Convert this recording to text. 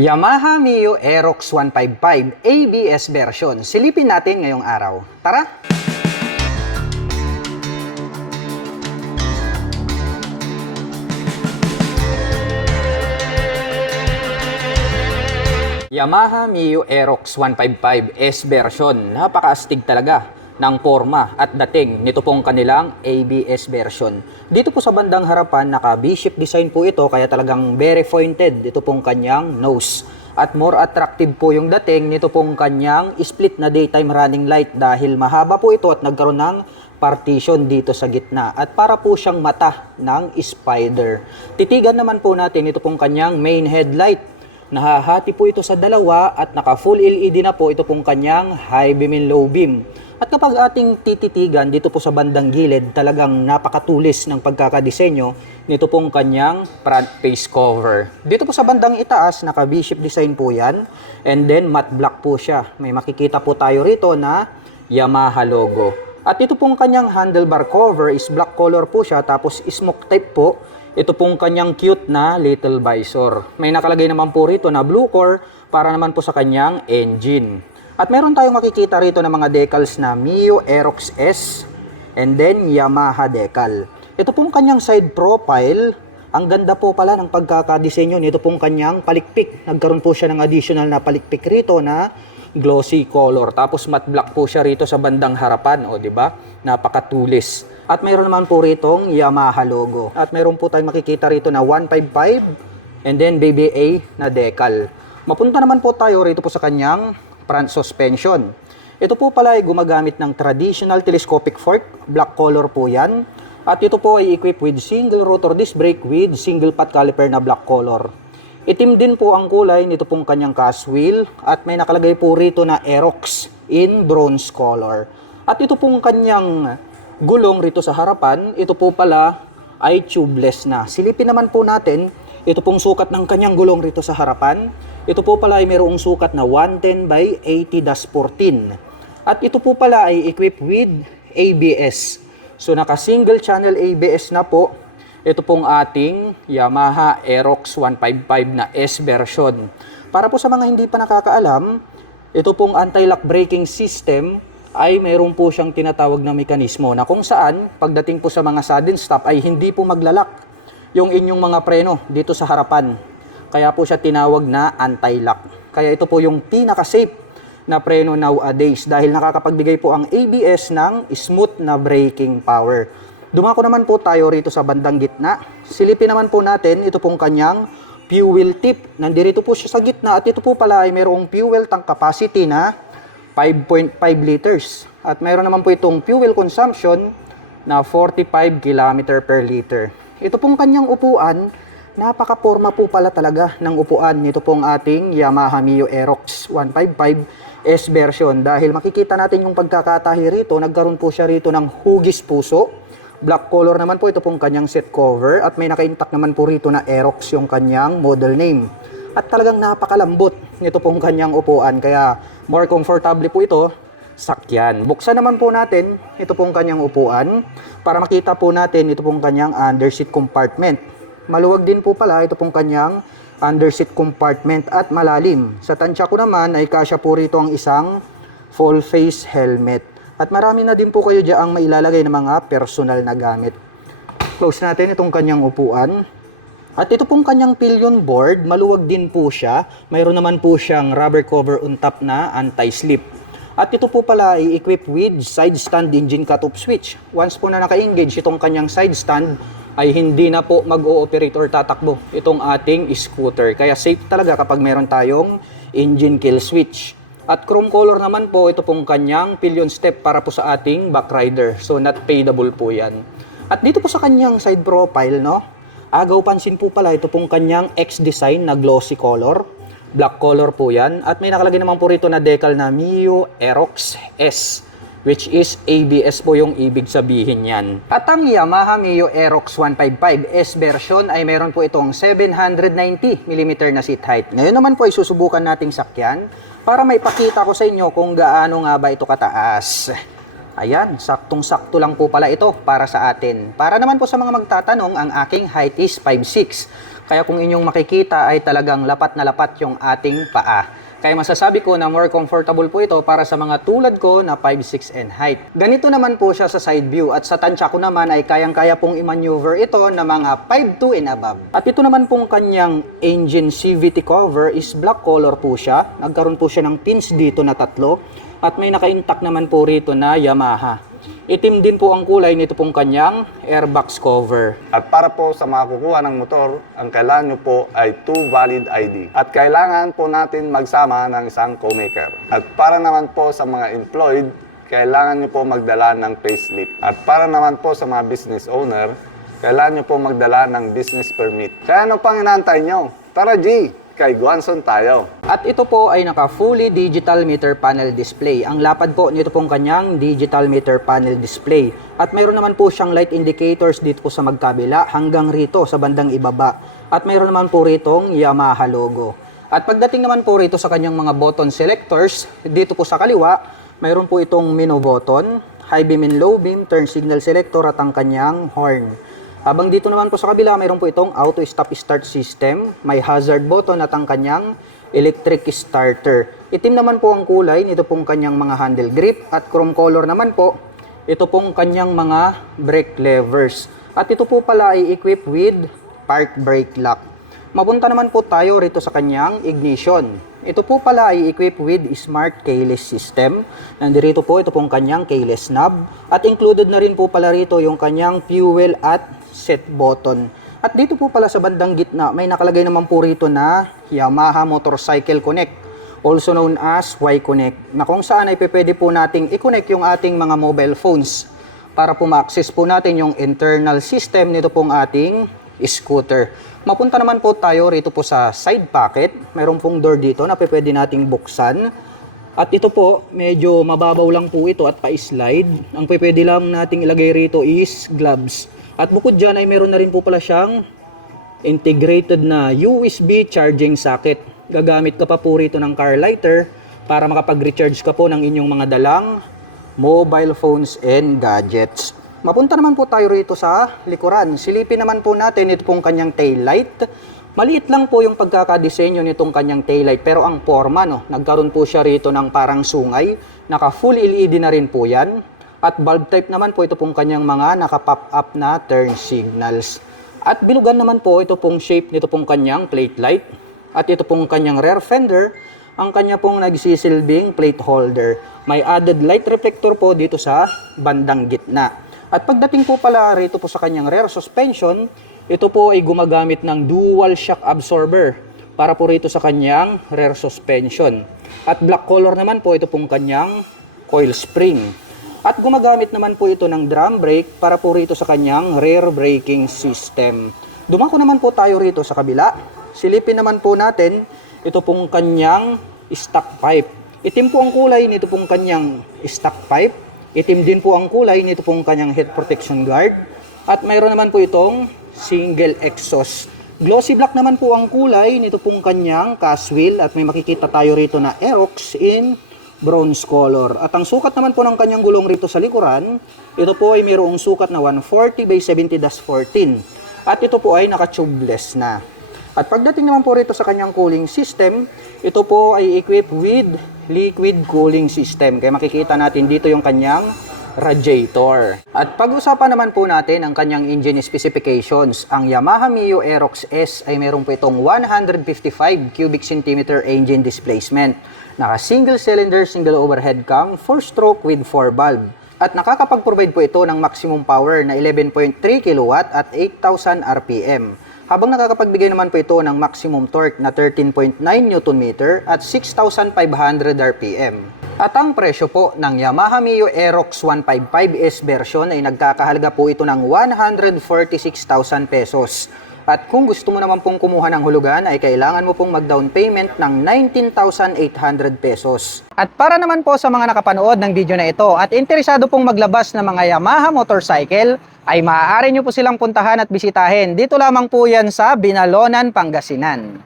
Yamaha Mio Aerox 155 ABS version. Silipin natin ngayong araw. Tara! Yamaha Mio Aerox 155 S version. Napakaastig talaga ng forma at dating nito pong kanilang ABS version. Dito po sa bandang harapan, naka V-shape design po ito, kaya talagang very pointed dito pong kanyang nose. At more attractive po yung dating nito pong kanyang split na daytime running light dahil mahaba po ito at nagkaroon ng partition dito sa gitna. At para po siyang mata ng spider. Titigan naman po natin ito pong kanyang main headlight. Nahahati po ito sa dalawa at naka full LED na po ito pong kanyang high beam and low beam. At kapag ating tititigan dito po sa bandang gilid, talagang napakatulis ng pagkakadisenyo nito pong kanyang front face cover. Dito po sa bandang itaas, naka V-shape design po yan. And then matte black po siya. May makikita po tayo rito na Yamaha logo. At ito pong kanyang handlebar cover is black color po siya, tapos smoke type po. Ito pong kanyang cute na little visor. May nakalagay naman po rito na blue core para naman po sa kanyang engine. At meron tayong makikita rito ng mga decals na Mio Aerox S and then Yamaha decal. Ito pong kanyang side profile. Ang ganda po pala ng pagkakadisenyo nito pong kanyang palikpik. Nagkaroon po siya ng additional na palikpik rito na glossy color. Tapos matte black po siya rito sa bandang harapan. O, di ba? Napakatulis. At mayroon naman po ritong Yamaha logo. At mayroon po tayong makikita rito na 155 and then BBA na decal. Mapunta naman po tayo rito po sa kanyang front suspension. Ito po pala ay gumagamit ng traditional telescopic fork. Black color po yan. At ito po ay equipped with single rotor disc brake with single pot caliper na black color. Itim din po ang kulay nito pong kanyang cast wheel. At may nakalagay po rito na Aerox in bronze color. At ito pong kanyang gulong rito sa harapan, ito po pala ay tubeless na. Silipin naman po natin, ito pong sukat ng kanyang gulong rito sa harapan. Ito po pala ay mayroong sukat na 110 by 80-14. At ito po pala ay equipped with ABS. So naka single channel ABS na po. Ito pong ating Yamaha Aerox 155 na S version. Para po sa mga hindi pa nakakaalam, ito pong anti-lock braking system ay mayroon po siyang tinatawag na mekanismo na kung saan pagdating po sa mga sudden stop ay hindi po maglalak yung inyong mga preno dito sa harapan. Kaya po siya tinawag na anti-lock. Kaya ito po yung pinaka-safe na preno nowadays dahil nakakapagbigay po ang ABS ng smooth na braking power. Dumako naman po tayo rito sa bandang gitna. Silipin naman po natin ito pong kanyang fuel tip. Nandirito po siya sa gitna at ito po pala ay mayroong fuel tank capacity na 5.5 liters. At mayroon naman po itong fuel consumption na 45 km per liter. Ito pong kanyang upuan, napaka-forma po pala talaga ng upuan nito pong ating Yamaha Mio Aerox 155 S version. Dahil makikita natin yung pagkakatahi rito, nagkaroon po siya rito ng hugis puso. Black color naman po ito pong kanyang seat cover at may naka-intact naman po rito na Aerox yung kanyang model name. At talagang napakalambot nito pong kanyang upuan, kaya more comfortable po ito sakyan. Buksan naman po natin ito pong kanyang upuan para makita po natin ito pong kanyang underseat compartment. Maluwag din po pala ito pong kanyang underseat compartment at malalim. Sa tansya ko naman ay kasya po rito ang isang full face helmet. At marami na din po kayo diyaang mailalagay ng mga personal na gamit. Close natin itong kanyang upuan. At ito pong kanyang pillion board, maluwag din po siya. Mayroon naman po siyang rubber cover on top na anti-slip. At ito po pala ay equipped with side stand engine cut-off switch. Once po na naka-engage itong kanyang side stand, ay hindi na po mag-ooperate or tatakbo itong ating scooter. Kaya safe talaga kapag meron tayong engine kill switch. At chrome color naman po ito pong kanyang pillion step para po sa ating back rider. So not fadable po yan. At dito po sa kanyang side profile, no? Agaw pansin po pala ito pong kanyang X design na glossy color. Black color po yan. At may nakalagay naman po rito na decal na Mio Aerox S, which is ABS po yung ibig sabihin yan. At ang Yamaha Mio Aerox 155 S version ay meron po itong 790mm na seat height. Ngayon naman po ay susubukan nating sakyan para maipakita ko sa inyo kung gaano nga ba ito kataas. Ayan, saktong-sakto lang po pala ito para sa atin. Para naman po sa mga magtatanong, ang aking height is 5'6". Kaya kung inyong makikita ay talagang lapat na lapat yung ating paa. Kaya masasabi ko na more comfortable po ito para sa mga tulad ko na 5'6" and height. Ganito naman po siya sa side view at sa tansya ko naman ay kayang-kaya pong i-maneuver ito na mga 5'2" and above. At ito naman pong kanyang engine CVT cover is black color po siya. Nagkaroon po siya ng pins dito na 3 at may naka-intact naman po rito na Yamaha. Itim din po ang kulay nito pong kanyang airbox cover. At para po sa mga kukuha ng motor, ang kailangan nyo po ay 2 valid ID. At kailangan po natin magsama ng isang co-maker. At para naman po sa mga employed, kailangan nyo po magdala ng payslip. At para naman po sa mga business owner, kailangan nyo po magdala ng business permit. Kaya ano pang inaantay nyo? Tara G! Kay Guanson tayo. At ito po ay naka fully digital meter panel display. Ang lapad po nito pong kanyang digital meter panel display. At mayroon naman po siyang light indicators dito po sa magkabila hanggang rito sa bandang ibaba. At mayroon naman po ritong Yamaha logo. At pagdating naman po rito sa kanyang mga button selectors, dito po sa kaliwa, mayroon po itong menu button, high beam and low beam, turn signal selector at ang kanyang horn. Habang dito naman po sa kabila, mayroon po itong auto stop start system, may hazard button at ang kanyang electric starter. Itim naman po ang kulay nito pong kanyang mga handle grip at chrome color naman po ito pong kanyang mga brake levers. At ito po pala ay equipped with park brake lock. Mapunta naman po tayo rito sa kanyang ignition. Ito po pala ay equipped with smart keyless system. Nandito po ito pong kanyang keyless knob at included na rin po pala rito yung kanyang fuel at set button. At dito po pala sa bandang gitna, may nakalagay naman po rito na Yamaha Motorcycle Connect, also known as Y-Connect, na kung saan ay pwede po nating i-connect yung ating mga mobile phones para po ma-access po natin yung internal system nito pong ating scooter. Mapunta naman po tayo rito po sa side pocket. Mayroon pong door dito na pwede nating buksan. At ito po, medyo mababaw lang po ito at pa-slide. Ang pwede lang nating ilagay rito is gloves. At bukod dyan ay meron na rin po pala siyang integrated na USB charging socket. Gagamit ka pa po rito ng car lighter para makapag-recharge ka po ng inyong mga dalang mobile phones and gadgets. Mapunta naman po tayo rito sa likuran. Silipin naman po natin ito pong kanyang tail light. Maliit lang po yung pagkakadesenyo nitong kanyang tail light pero ang forma, no, nagkaroon po siya rito ng parang sungay. Naka full LED na rin po yan. At bulb type naman po ito pong kanyang mga naka-pop up na turn signals. At bilugan naman po ito pong shape nito pong kanyang plate light. At ito pong kanyang rear fender, ang kanya pong nagsisilbing plate holder. May added light reflector po dito sa bandang gitna. At pagdating po pala rito po sa kanyang rear suspension, ito po ay gumagamit ng dual shock absorber para po rito sa kanyang rear suspension. At black color naman po ito pong kanyang coil spring. At gumagamit naman po ito ng drum brake para po rito sa kanyang rear braking system. Dumako naman po tayo rito sa kabila. Silipin naman po natin ito pong kanyang stock pipe. Itim po ang kulay nito pong kanyang stock pipe. Itim din po ang kulay nito pong kanyang head protection guard. At mayroon naman po itong single exhaust. Glossy black naman po ang kulay nito pong kanyang cast wheel. At may makikita tayo rito na Aerox in bronze color. At ang sukat naman po ng kanyang gulong rito sa likuran, ito po ay mayroong sukat na 140 by 70-14. At ito po ay naka-tubeless na. At pagdating naman po rito sa kanyang cooling system, ito po ay equipped with liquid cooling system. Kaya makikita natin dito yung kanyang radiator. At pag-usapan naman po natin ang kanyang engine specifications. Ang Yamaha Mio Aerox S ay meron po itong 155 cubic centimeter engine displacement. Naka single cylinder, single overhead cam, 4-stroke with 4 valve. At nakakapag-provide po ito ng maximum power na 11.3 kW at 8,000 RPM. Habang nakakapagbigay naman po ito ng maximum torque na 13.9 Nm at 6,500 RPM. At ang presyo po ng Yamaha Mio Aerox 155S version ay nagkakahalaga po ito ng 146,000 pesos. At kung gusto mo naman pong kumuha ng hulugan ay kailangan mo pong mag-down payment ng 19,800 pesos. At para naman po sa mga nakapanood ng video na ito at interesado pong maglabas ng mga Yamaha motorcycle, ay maaari nyo po silang puntahan at bisitahin. Dito lamang po yan sa Binalonan, Pangasinan.